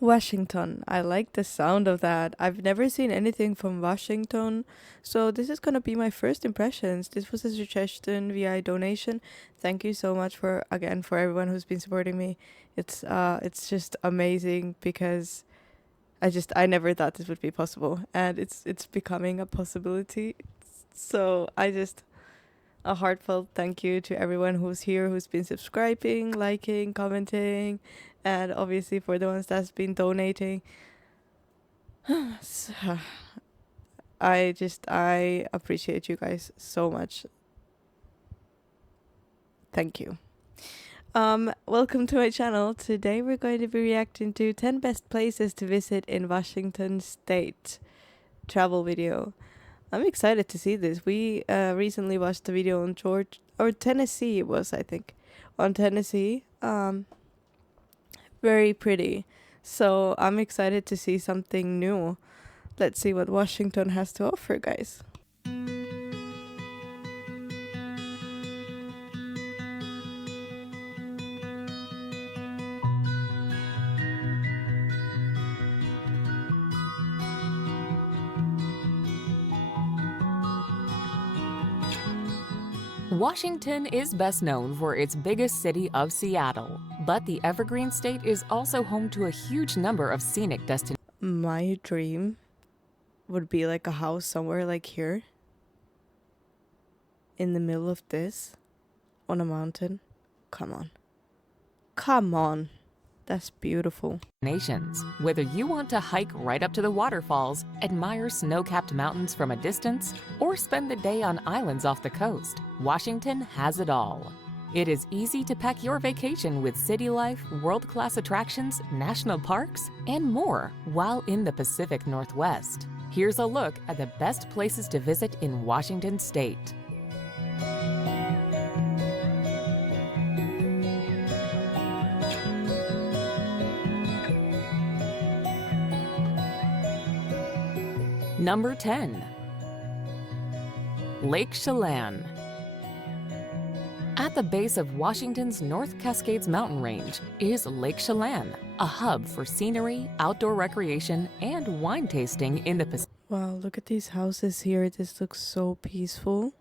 Washington. I like the sound of that. I've never seen anything from Washington, so this is gonna be my first impressions. This was a suggestion via donation. Thank you so much for again for everyone who's been supporting me. It's just amazing because I never thought this would be possible, and it's becoming a possibility. So I just a heartfelt thank you to everyone who's here, who's been subscribing, liking, commenting, and obviously for the ones that's been donating. So, I appreciate you guys so much. Thank you. Welcome to my channel. Today we're going to be reacting to 10 best places to visit in Washington State travel video. I'm excited to see this. We recently watched a video on Tennessee it was, I think. On Tennessee. Very pretty. So I'm excited to see something new. Let's see what Washington has to offer, guys. Washington is best known for its biggest city of Seattle, but the Evergreen State is also home to a huge number of scenic destinations. My dream would be like a house somewhere like here. In the middle of this. On a mountain. Come on. Come on. That's beautiful. Whether you want to hike right up to the waterfalls, admire snow-capped mountains from a distance, or spend the day on islands off the coast, Washington has it all. It is easy to pack your vacation with city life, world-class attractions, national parks, and more while in the Pacific Northwest. Here's a look at the best places to visit in Washington State. Number 10. Lake Chelan. At the base of Washington's North Cascades mountain range is Lake Chelan, a hub for scenery, outdoor recreation, and wine tasting in the Pacific. Wow, look at these houses here. This looks so peaceful.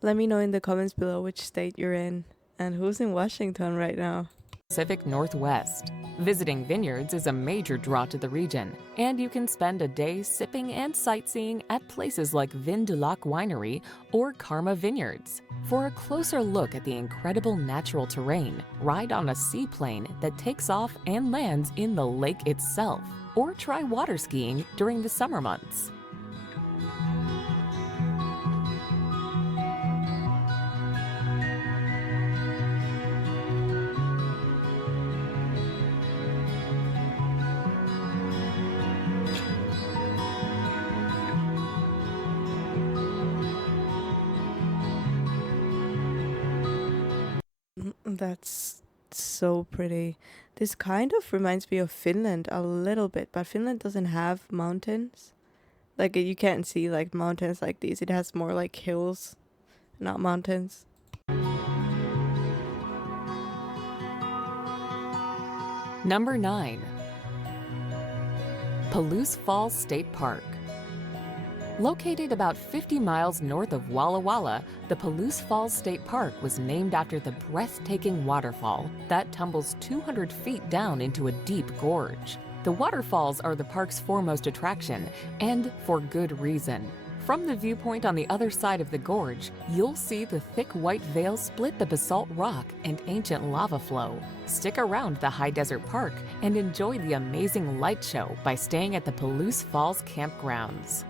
Let me know in the comments below which state you're in and who's in Washington right now. Pacific Northwest. Visiting vineyards is a major draw to the region, and you can spend a day sipping and sightseeing at places like Vin du Lac Winery or Karma Vineyards. For a closer look at the incredible natural terrain, ride on a seaplane that takes off and lands in the lake itself, or try water skiing during the summer months. That's so pretty. This kind of reminds me of Finland a little bit, but Finland doesn't have mountains. Like you can't see like mountains like these. It has more like hills, not mountains. Number 9. Palouse Falls State Park. Located about 50 miles north of Walla Walla, the Palouse Falls State Park was named after the breathtaking waterfall that tumbles 200 feet down into a deep gorge. The waterfalls are the park's foremost attraction, and for good reason. From the viewpoint on the other side of the gorge, you'll see the thick white veil split the basalt rock and ancient lava flow. Stick around the high desert park and enjoy the amazing light show by staying at the Palouse Falls campgrounds.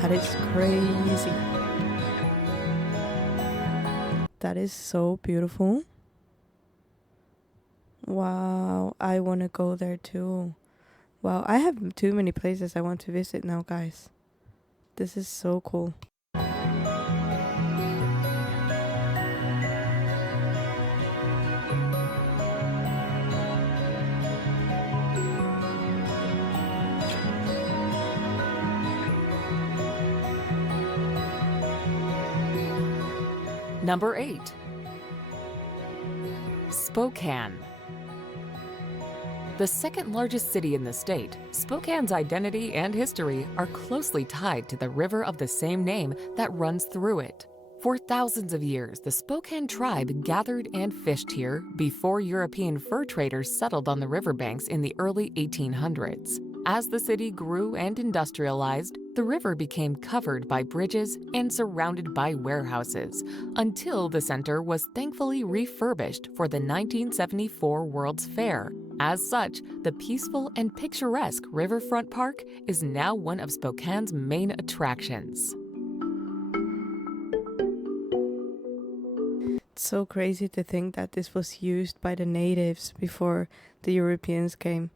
That is crazy. That is so beautiful. Wow, I want to go there too. Wow, I have too many places I want to visit now, guys. This is so cool. Number 8. Spokane. The second largest city in the state, Spokane's identity and history are closely tied to the river of the same name that runs through it. For thousands of years, the Spokane tribe gathered and fished here before European fur traders settled on the riverbanks in the early 1800s. As the city grew and industrialized, the river became covered by bridges and surrounded by warehouses, until the center was thankfully refurbished for the 1974 World's Fair. As such, the peaceful and picturesque Riverfront Park is now one of Spokane's main attractions. It's so crazy to think that this was used by the natives before the Europeans came.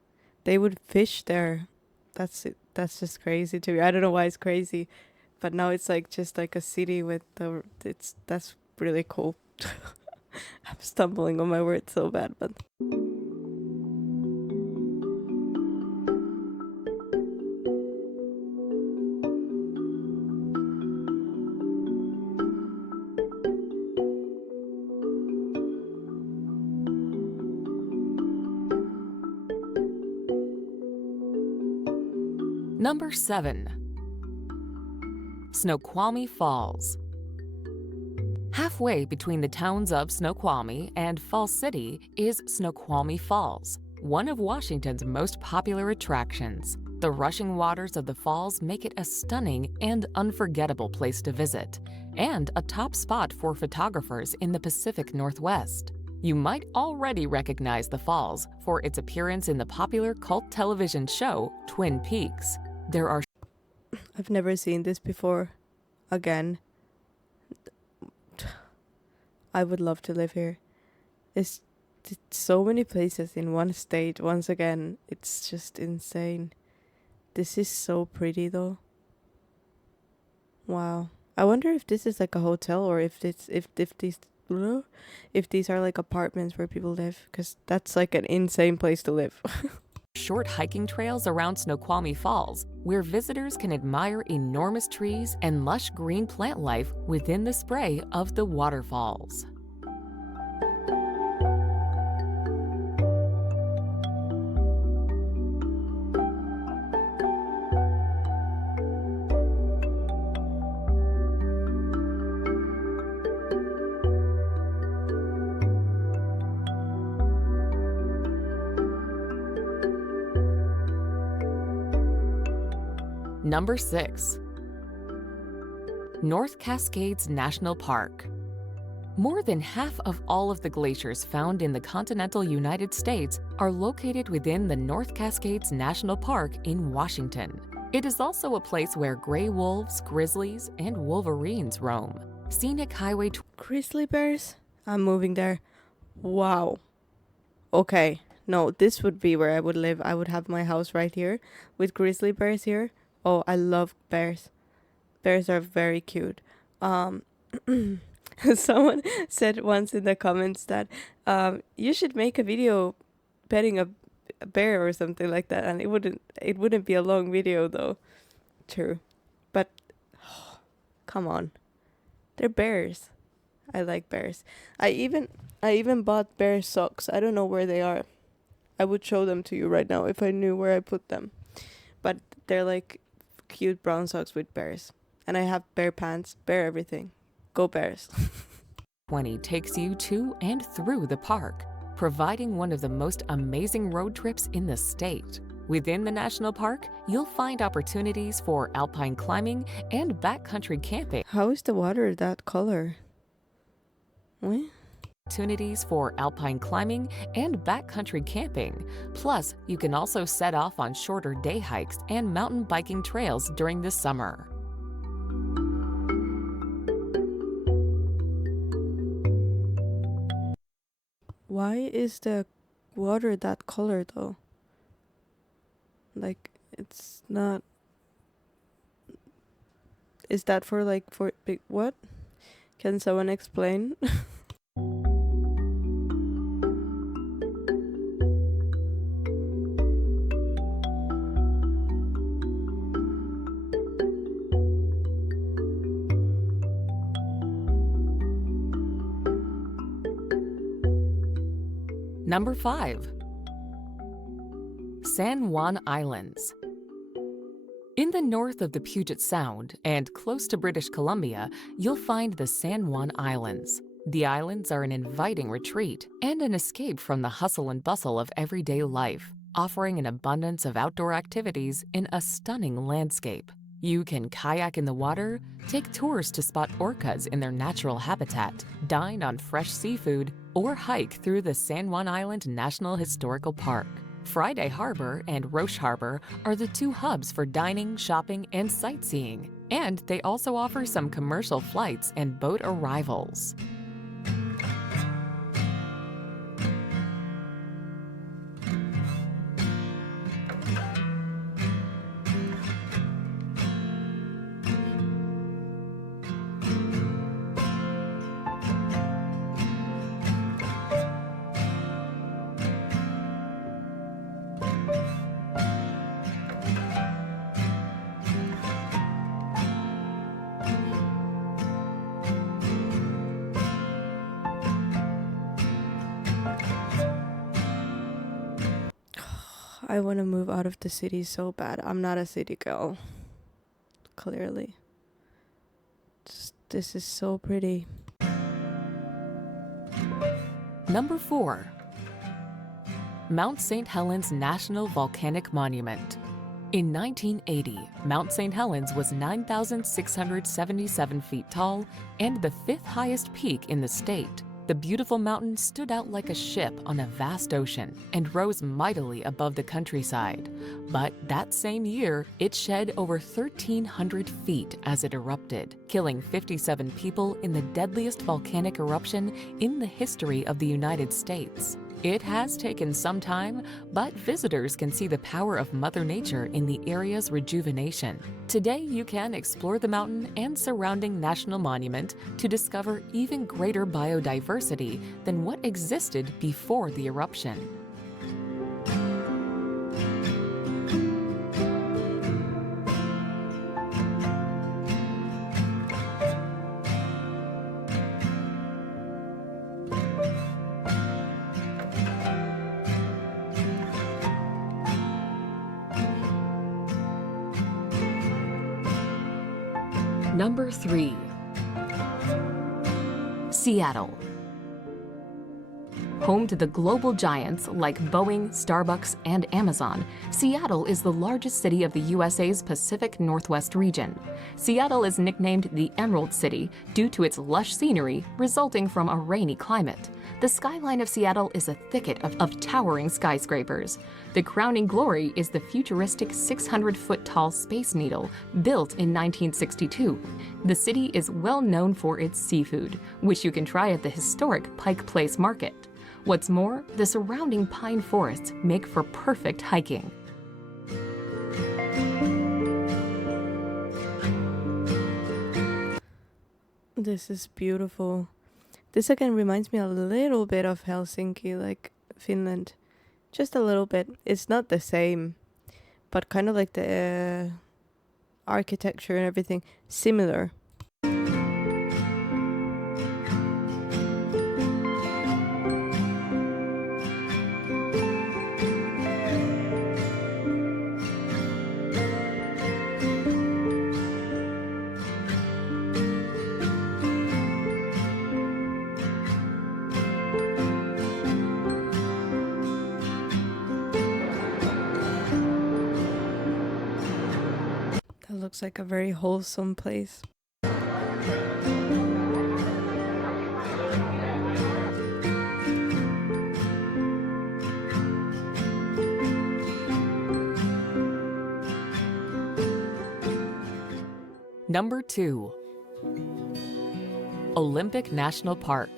They would fish there. That's it. That's just crazy to me. I don't know why it's crazy, but now it's like just like a city with the. That's really cool. I'm stumbling on my words so bad, but. Number 7. Snoqualmie Falls. Halfway between the towns of Snoqualmie and Falls City is Snoqualmie Falls, one of Washington's most popular attractions. The rushing waters of the falls make it a stunning and unforgettable place to visit, and a top spot for photographers in the Pacific Northwest. You might already recognize the falls for its appearance in the popular cult television show Twin Peaks. There are I've never seen this before. Again. I would love to live here. It's so many places in one state. Once again, it's just insane. This is so pretty though. Wow. I wonder if this is like a hotel or if these are like apartments where people live, because that's like an insane place to live. short hiking trails around Snoqualmie Falls, where visitors can admire enormous trees and lush green plant life within the spray of the waterfalls. Number 6. North Cascades National Park. More than half of all of the glaciers found in the continental United States are located within the North Cascades National Park in Washington. It is also a place where gray wolves, grizzlies, and wolverines roam. Scenic Highway Grizzly bears? I'm moving there. Wow. Okay. No, this would be where I would live. I would have my house right here with grizzly bears here. Oh, I love bears. Bears are very cute. Someone said once in the comments that you should make a video petting a bear or something like that, and it wouldn't be a long video though. True. But come on. They're bears. I like bears. I even bought bear socks. I don't know where they are. I would show them to you right now if I knew where I put them. But they're like cute brown socks with bears. And I have bear pants, bear everything. Go Bears. 20 takes you to and through the park, providing one of the most amazing road trips in the state. Within the national park, you'll find opportunities for alpine climbing and backcountry camping. How is the water that color? What? Opportunities for alpine climbing and backcountry camping. Plus, you can also set off on shorter day hikes and mountain biking trails during the summer. Why is the water that color though? Like, it's not. Is that for like for big what? Can someone explain? Number 5. San Juan Islands. In the north of the Puget Sound and close to British Columbia, you'll find the San Juan Islands. The islands are an inviting retreat and an escape from the hustle and bustle of everyday life, offering an abundance of outdoor activities in a stunning landscape. You can kayak in the water, take tours to spot orcas in their natural habitat, dine on fresh seafood, or hike through the San Juan Island National Historical Park. Friday Harbor and Roche Harbor are the two hubs for dining, shopping, and sightseeing, and they also offer some commercial flights and boat arrivals. I want to move out of the city so bad. I'm not a city girl, clearly. This is so pretty. Number 4. Mount St. Helens National Volcanic Monument. In 1980, Mount St. Helens was 9,677 feet tall and the 5th highest peak in the state. The beautiful mountain stood out like a ship on a vast ocean and rose mightily above the countryside. But that same year, it shed over 1,300 feet as it erupted, killing 57 people in the deadliest volcanic eruption in the history of the United States. It has taken some time, but visitors can see the power of Mother Nature in the area's rejuvenation. Today, you can explore the mountain and surrounding national monument to discover even greater biodiversity than what existed before the eruption. Number 3. Seattle. Home to the global giants like Boeing, Starbucks, and Amazon, Seattle is the largest city of the USA's Pacific Northwest region. Seattle is nicknamed the Emerald City due to its lush scenery resulting from a rainy climate. The skyline of Seattle is a thicket of towering skyscrapers. The crowning glory is the futuristic 600-foot-tall Space Needle, built in 1962. The city is well known for its seafood, which you can try at the historic Pike Place Market. What's more, the surrounding pine forests make for perfect hiking. This is beautiful. This again reminds me a little bit of Helsinki, like Finland. Just a little bit. It's not the same, but kind of like the architecture and everything similar. Looks like a very wholesome place. Number 2. Olympic National Park.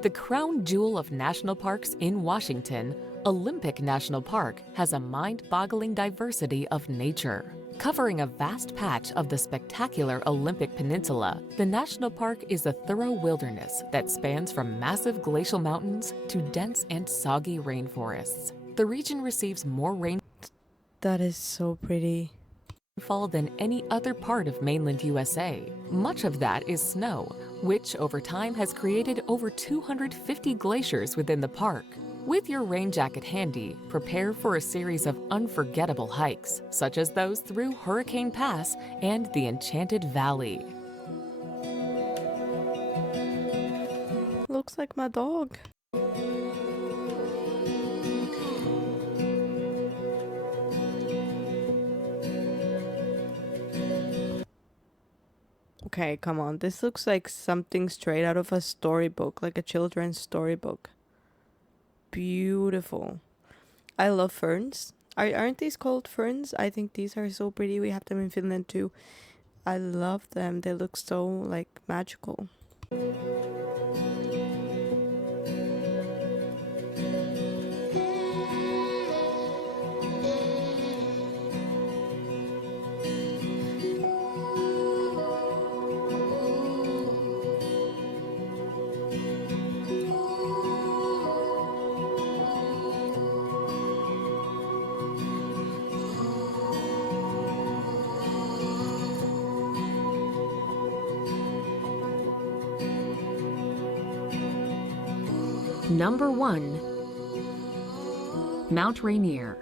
The crown jewel of national parks in Washington, Olympic National Park has a mind-boggling diversity of nature. Covering a vast patch of the spectacular Olympic Peninsula, the national park is a thorough wilderness that spans from massive glacial mountains to dense and soggy rainforests. The region receives more rain. That is so pretty. Fall than any other part of mainland USA. Much of that is snow, which over time has created over 250 glaciers within the park. With your rain jacket handy, prepare for a series of unforgettable hikes, such as those through Hurricane Pass and the Enchanted Valley. Looks like my dog. Okay, come on. This looks like something straight out of a storybook, like a children's storybook. Beautiful. I love ferns. Aren't these called ferns? I think these are so pretty. We have them in Finland too. I love them. They look so like magical. Number 1. Mount Rainier.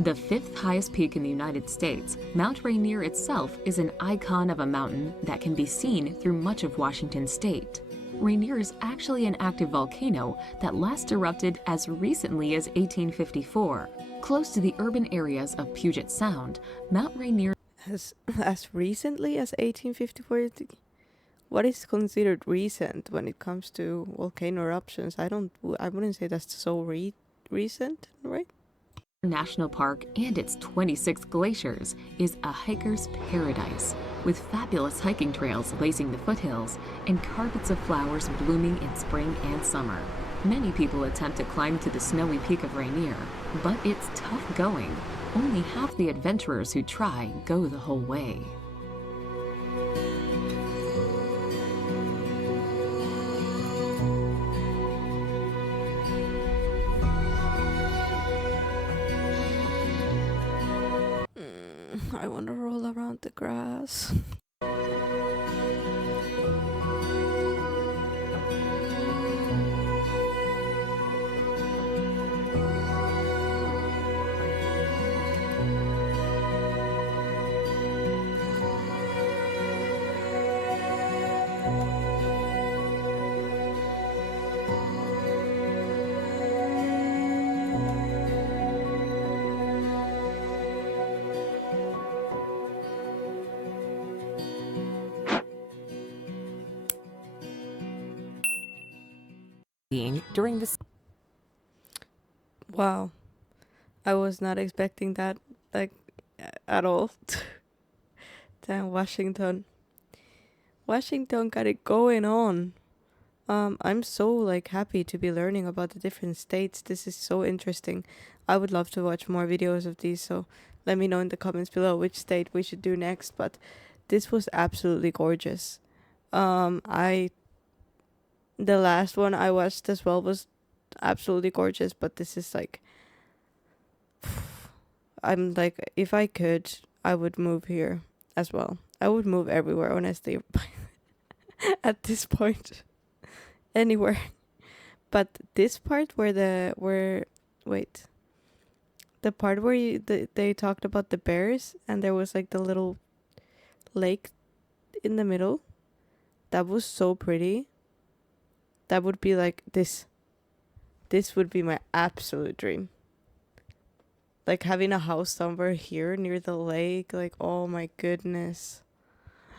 The 5th highest peak in the United States, Mount Rainier itself is an icon of a mountain that can be seen through much of Washington state. Rainier is actually an active volcano that last erupted as recently as 1854. Close to the urban areas of Puget Sound, Mount Rainier As recently as 1854? What is considered recent when it comes to volcano eruptions? I wouldn't say that's so recent, right? National Park and its 26 glaciers is a hiker's paradise, with fabulous hiking trails lacing the foothills and carpets of flowers blooming in spring and summer. Many people attempt to climb to the snowy peak of Rainier, but it's tough going. Only half the adventurers who try go the whole way. I want to roll around the grass. During the Wow. I was not expecting that, like, at all. Damn, Washington. Washington got it going on. I'm so, like, happy to be learning about the different states. This is so interesting. I would love to watch more videos of these, so let me know in the comments below which state we should do next. But this was absolutely gorgeous. The last one I watched as well was absolutely gorgeous, but this is like, I'm like, if I could, I would move here as well. I would move everywhere, honestly, at this point. Anywhere. But this part the part where they talked about the bears and there was like the little lake in the middle, that was so pretty. That would be like this would be my absolute dream. Like having a house somewhere here near the lake, like, oh my goodness.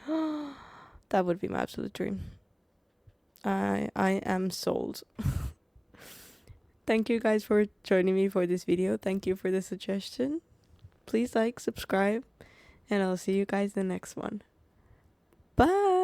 That would be my absolute dream. I am sold. Thank you guys for joining me for this video. Thank you for the suggestion. Please like, subscribe, and I'll see you guys in the next one. Bye!